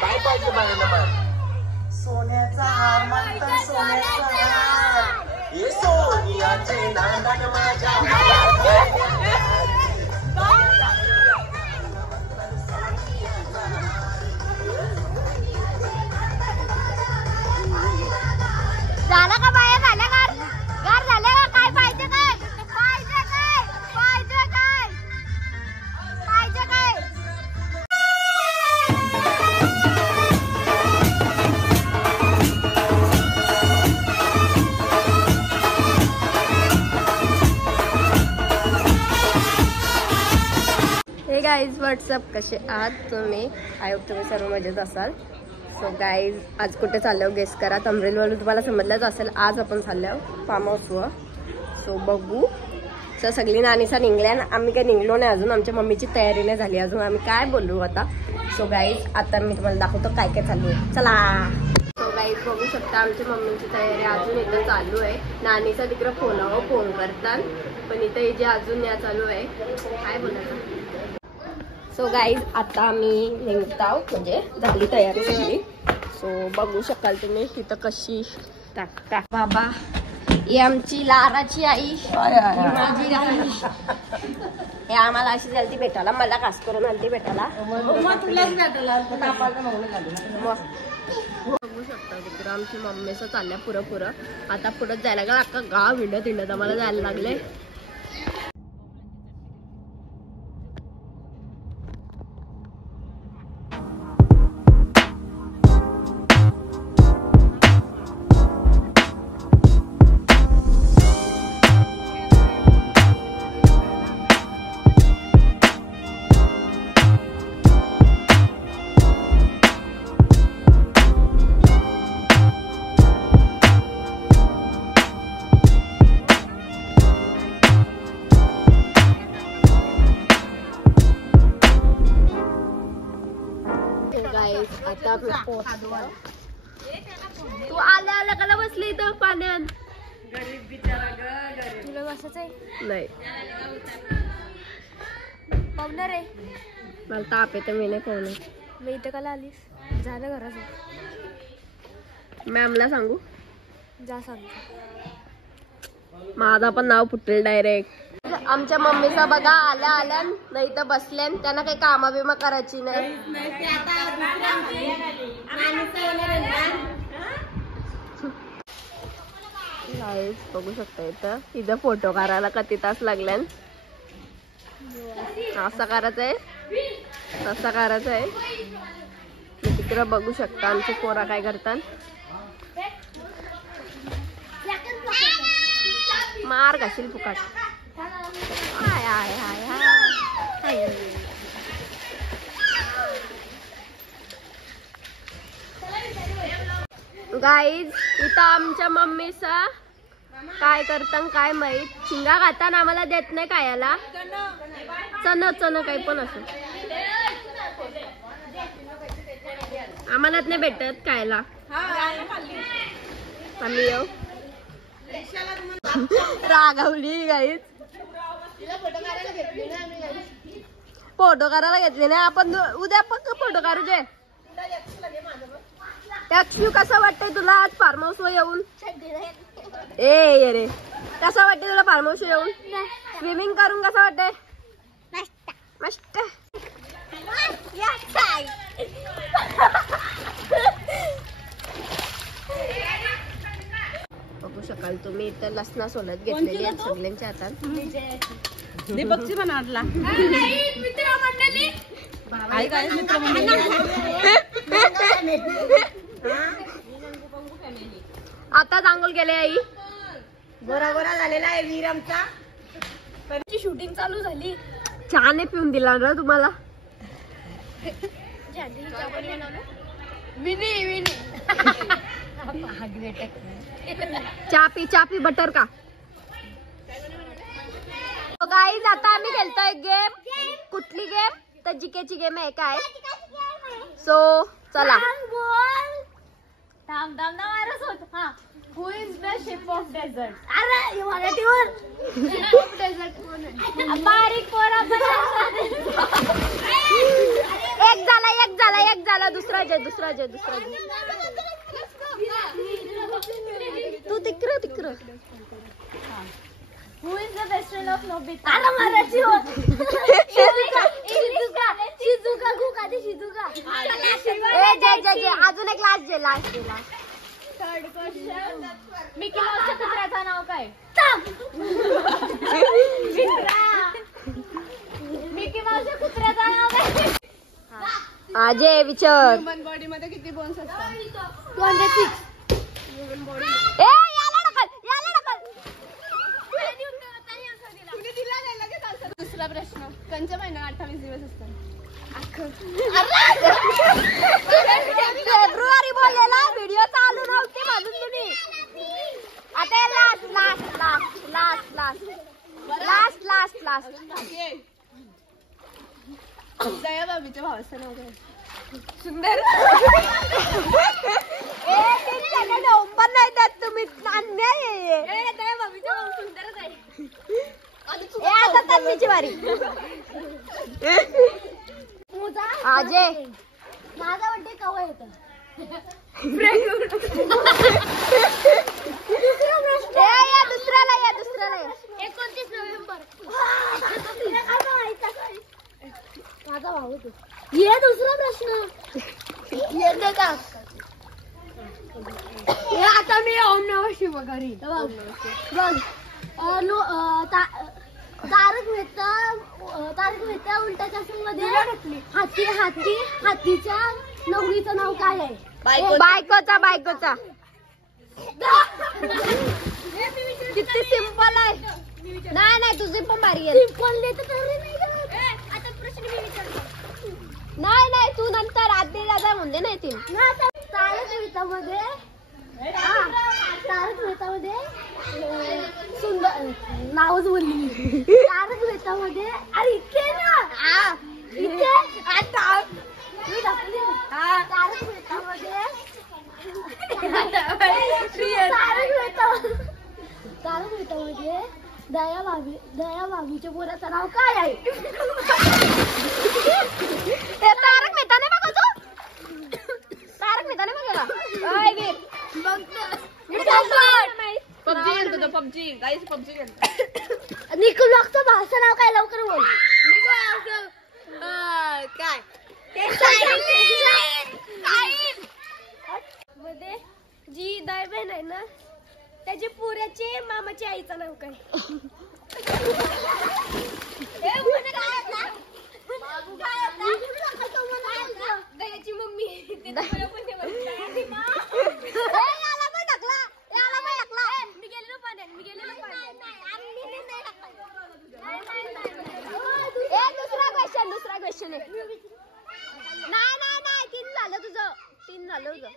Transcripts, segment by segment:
काय पाहिजे बाळाला? सोन्याचा हार म्हणतात, सोन्याचा हार. ये सोनियाचे नांदण माझ्या झालं का बाया? झालं घर घर झालं का? काय पाहिजे? काय पाहिजे? काय पाहिजे? काय पाहिजे? काय हे गाईज व्हॉट्सअप कसे आहात तुम्ही? आय होप तुम्ही सर्व मजेत असाल. सो गाईज आज कुठे चाललो गेस करा. तमरेलवरून तुम्हाला समजलंच असेल. आज आपण चाललो फार्म हाऊसवर. सो बघू. सो सगळी नानीसा निघल्या. आम्ही काही निघलो नाही अजून. आमच्या मम्मीची तयारी नाही झाली अजून. आम्ही काय बोलू आता. सो गाईज आता मी तुम्हाला दाखवतो काय काय चालू आहे. चला. सो गाईज बघू शकता आमच्या मम्मीची तयारी अजून इथं चालू आहे. नानीचा तिकडं फोनावर फोन करतात पण इथं जे अजून या चालू आहे. काय बोलायचं. सो गाईज आता आम्ही निघत आहोत. म्हणजे झाली तयारी झाली. सो बघू शकाल तुम्ही तिथं कशी टाकता. बाबा ही आमची लाराची आई, ही माझी आई. हे आम्हाला अशी झाली भेटायला. मला खास करून आली भेटायला. बघू शकता तिकडं आमची मम्मीचं चालल्या पुरं. आता पुढं जायला का अख्खा गाव हिंडत आम्हाला जायला लागले. आता तू आल्या कला बसली इथं पाण्यात. तुला बसायचं आहे? नाही पाहुणार आहे. मला ताप येतं. मी नाही पाहुणार. मी इथं कला आलीस? झालं घराचं. मॅमला सांगू? जा सांग. माझा पण नाव फुटेल डायरेक्ट. आमच्या मम्मीचा बघा आल्या नाही तर बसल्या. त्यांना काही कामा बिमा करायची नाही. बघू शकता इथं फोटो काढायला किती तास लागल्यान. असा करायचा आहे, तसा करायचा आहे. तिकडं बघू शकता आमची पोरा काय करतात. मार घाशील फुकाट. हाय हाय हाय हाय. गाईज इथं आमच्या मम्मीचा काय करता काय माहित. शिंगा खाताना आम्हाला देत नाही खायला. चण काही पण असं आम्हालाच नाही भेटत खायला. आम्ही येऊ रागावली गाईज. फोटो करायला घेतले नाही आपण. उद्या पक्का फोटो काढू. जे अक्षू कसं वाटतंय तुला आज फार्म हाऊस वर येऊन? ए रे कसं वाटतंय तुला फार्म हाऊस येऊन? स्विमिंग करून कसं वाटतंय? मस्त. बघू शकाल तुम्ही इथं लसणा सोलत घेतलेली आहेत सगळ्यांच्या हातात. दीपकची पण आणला. आता चांगल गेले आई. गोरा गोरा झालेला आहे वीर आमचा. शूटिंग चालू झाली. चहाने पिऊन दिला ना तुम्हाला? चहा पी बटर का. गाईज आता आम्ही खेळतोय गेम. कुठली गेम? तर जीकेची गेम आहे काय. सो चला. Who is the ship of desert? अरे मराठीवर. बारीक पोरा. एक झाला एक झाला, दुसरा जय. तू तिकडं. Who is the best friend of Nobita? Shizuka. जय अजून एक लास्ट. Third question. मिकी माऊसच्या कुत्र्याचं नाव काय? मिकी माऊसच्या कुत्र्याचं नाव काय? अजय विचार. ह्युमन बॉडी मध्ये किती बोन्स असतात? 206. ह्युमन बॉडी याला ढकल. कुणी दिला नाही लगेच answer. दुसरा प्रश्न. कंच महिना 28 दिवस असतात. फेब्रुवारी बोललेला, व्हिडिओ चालू नव्हते म्हणून तुम्ही. आता लास्ट. दया बाबीच्या भावाचं नाव काय? सुंदर. पण नाही त्यात तुम्ही अन्याय आहे. आता तन्वीची वारी. अजय माझा बर्थडे केव्हा येतो? या दुसऱ्याला या. 29 नोव्हेंबर. माझा भाऊ होतो. ये दुसरा प्रश्न. येते का? आता मी ओम नमः शिवाय घरी. बघ. तारक मेहता उलटा चष्मामध्ये हातीच्या नवरीचं नाव काय आहे? बायकोचा. किती सिंपल आहे. नाही तुझी पण भारी आहे. आता प्रश्न मी विचारतो. नाही तू नंतर आधी दादा म्हणले नाही ती. तारक मेहतामध्ये सुंदर नावच बोलली. तारक मेहतामध्ये अरे इथे ना इथे आता मी दाखवली. तारक मेहतामध्ये दया भाभीच्या पोराचं नाव काय आहे? तारक मेहता नाही बघा तू. तारक मेहता नाही बघा. पबजी गाईस पबजी खेळतो. निकोलॉकचं भाषा नाव काय? लवकर बोल. काय मध्ये जी दाय बहीण आहे ना त्याच्या पुऱ्याचे मामाच्या आईचं नाव काय? दयाची मम्मी. दुसरा क्वेश्चन आहे. नाही 3 झालं तुझं. 3 झालं तुझं.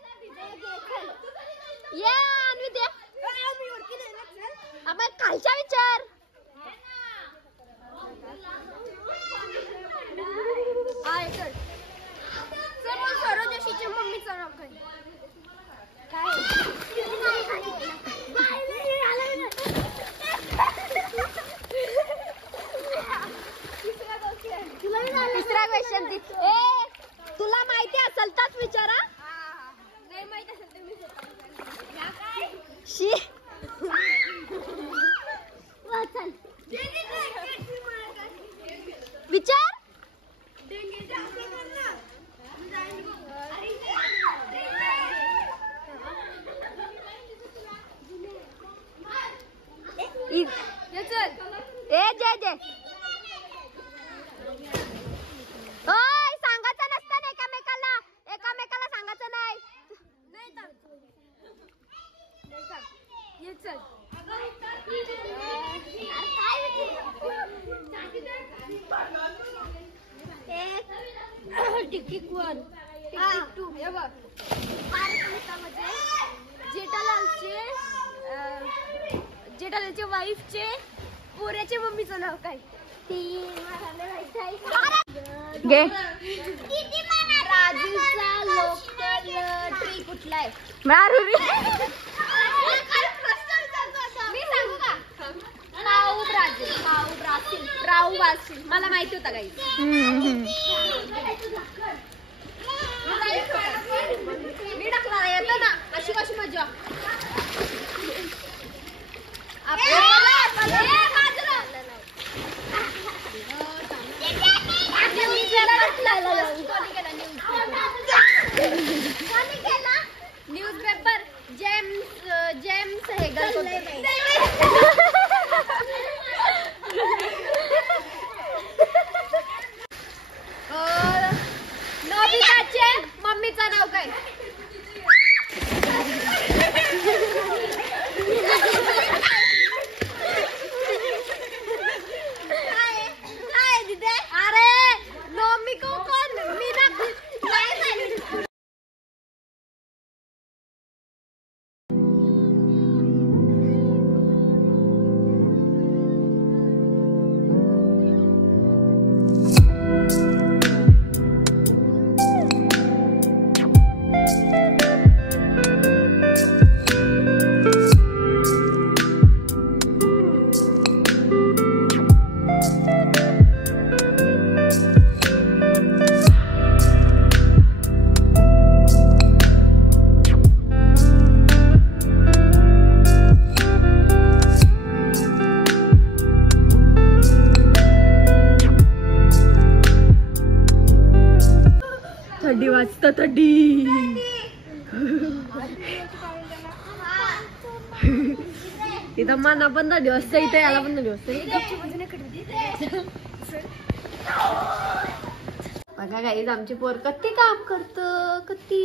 ये आणवी दे. आपण खालच्या विचार. सरोज जोशीच्या मम्मीचं नाव काय? तिसरा क्वेश्चन. तुला माहिती असेल तरच विचारा. नाही माहित असेल तर मी विचार. जय ओय सांगायचं नसतं एकामेकाला सांगायचं नाही. जेठालालच्या वाईफचे पोऱ्याच्या मम्मीचं नाव काय? राजूचा लोकल ट्री कुठला आहे? मी सांगू का? राहू ब्राझील. मला माहिती होता काही. थंडी वाजत थंडी. इथं मना पण थंडी वाजता, इथे याला पण थंडी वाजते. बघा गाईज आमची पोर कधी काम करत कधी.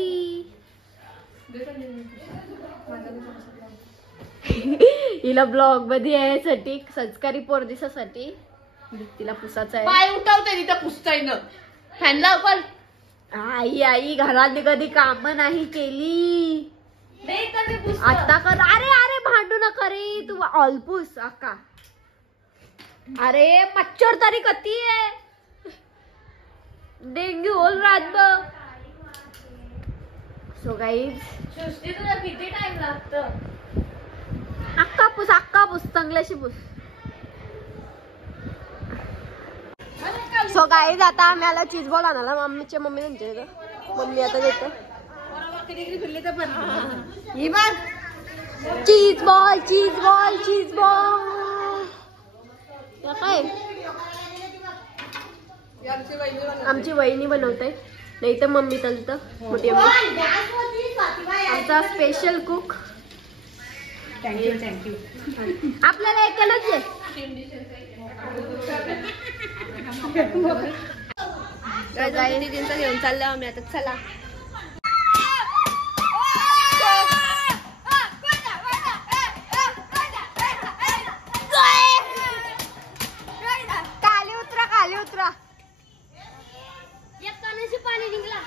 हिला ब्लॉग मध्ये यायसाठी संस्कारी पोर दिसासाठी तिला पुसायचं आहे. पाय उठवते तिथं पुसताय ना फॅन लाव पण. आई आई घरातली कधी काम नाही केली आता कर. अरे अरे भांडू नका रे तू ऑलपूस आका. अरे मच्छर तरी कती आहे डेंग्यू होल रात बघ. सो गाईज तुला किती टाइम लागतो. अक्का पुस चांगल्याशी पुस. सो गाईज आता आम्ही आला चीज बॉल आणाला. मम्मीच्या मम्मी त्यांच्या इथं मम्मी आता देतो ही बघ. Cheese ball cheese ball cheese ball काय आमची वहिनी बनवते नाही तर मम्मी चालतं मोठी मम्मी आमचा स्पेशल कुक. थँक्यू आपल्याला एकच आहे. दीदींचा घेऊन चाललो आम्ही आता. चला खाली उतरा. एक कानाची पाणी निघला.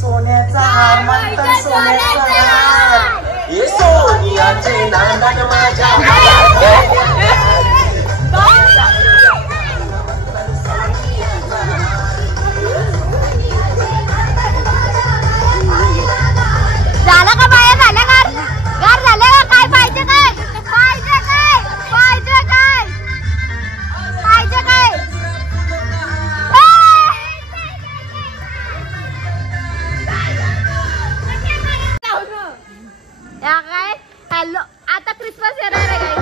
सोन्याचा हार म्हणतात सोन्याचा हार. ये सोनियाचे नांदण माझ्या झालं का बाया. झालं गार झालं का. काय पाहिजे काय पाहिजे काय पाहिजे काय पाहिजे काय. काय हॅलो आता क्रिसमस येणार आहे काय.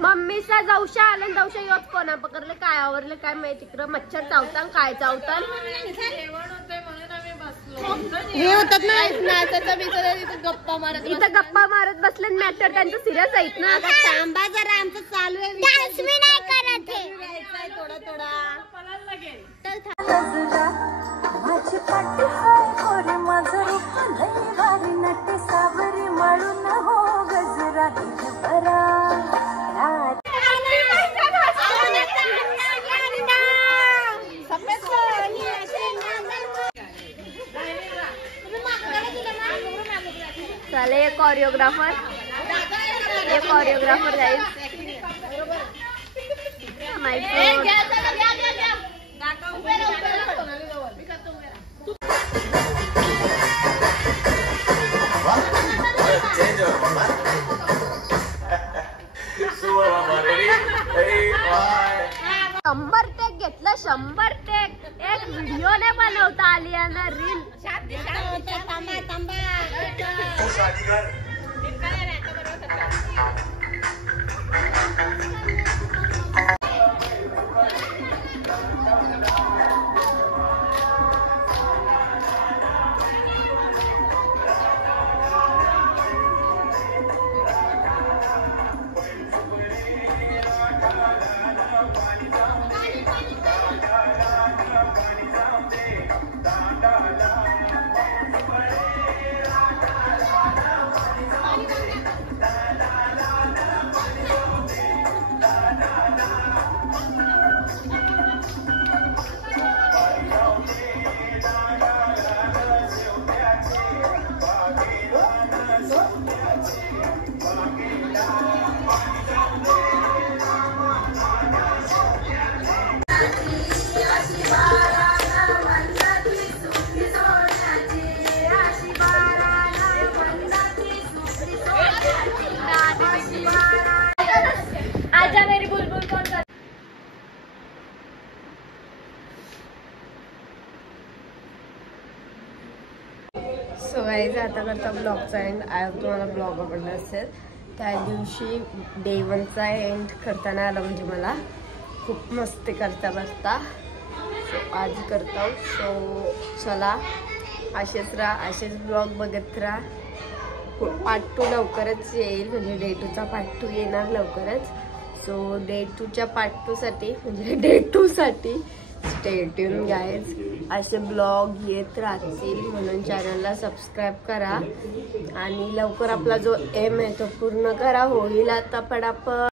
मम्मीचा जाऊशा आला जाऊशा योच कोणा पकडले काय आवरले काय माहिती. तिकडं मच्छर चावतात काय चावतात हे होतात ना. गप्पा मारत इथं गप्पा मारत बसले. मॅटर त्यांचं सिरियस आहेत ना. थांबा जरा आमचं चालू आहे. डान्स मी नाही करत आहे. थोडा थोडा माझी पाटी हाय गोरी माझं रूप लई भारी नटे सावरी मळून हो गजरा बरा. चले कोरियोग्राफर जाईल शंभर टेक घेतलं 100 टेक. एक व्हिडिओ नाही बनवता आली ना रील. सो गाईज आता करता ब्लॉगचा एंड. आय होप तुम्हाला ब्लॉग आवडला असेल. त्या दिवशी डे 1चा एंड करताना आला म्हणजे मला खूप मस्ती करता बसता. सो आज करतो. सो चला असेच राहा, असेच ब्लॉग बघत राहा. पार्ट 2 लवकरच येईल म्हणजे डे 2चा पार्ट 2 येणार लवकरच. सो डे 2च्या पार्ट 2 साठी म्हणजे डे 2 साठी स्टे ट्यून गाईज. असे ब्लॉग येत राहतील म्हणून चॅनलला सबस्क्राईब करा आणि लवकर आपला जो एम आहे तो पूर्ण करा. होईल आता पटापट.